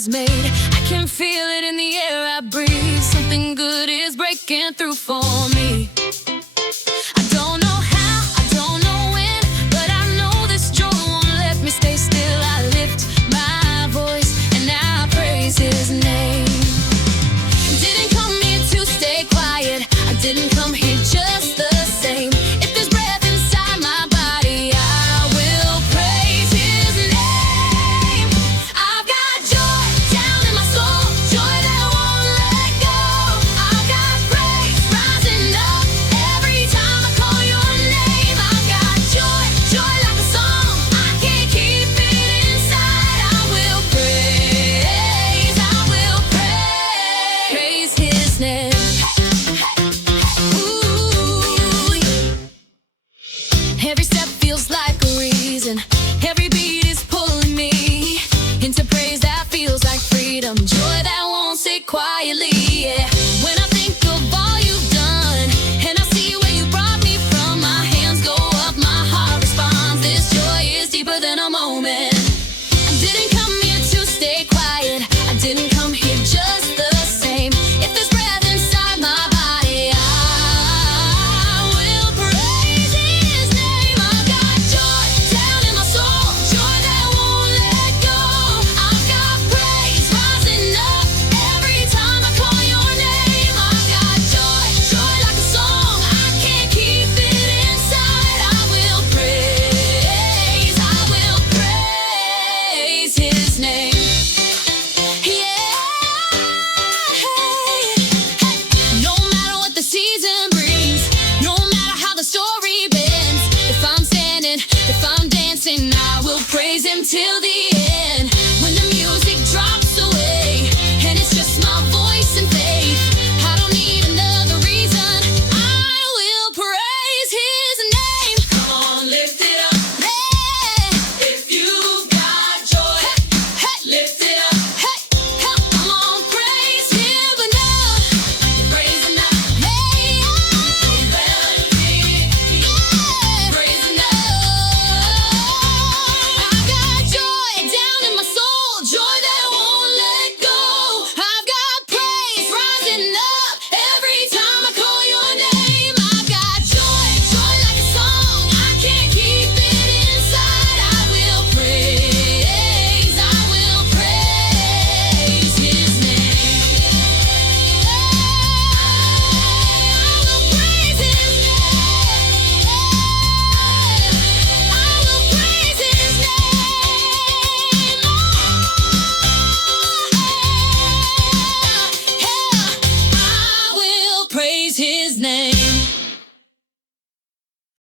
has made. I can feel it in the air I breathe. Something good is breaking through for me. I don't know how, I don't know when, but I know this joy won't let me stay still. I lift my voice and I praise His name. Didn't come here to stay quiet, I didn't come here just the same. If there's breath inside my body, I will praise His name. I've got joy down in my soul, joy that won't let go. I've got praise rising up every time I call your name. I've got joy, joy like a song, I can't keep it inside. I will praise His name. Every step feels like a reason. Every beat is pulling me into praise that feels like freedom. Joy that won't sit quietly.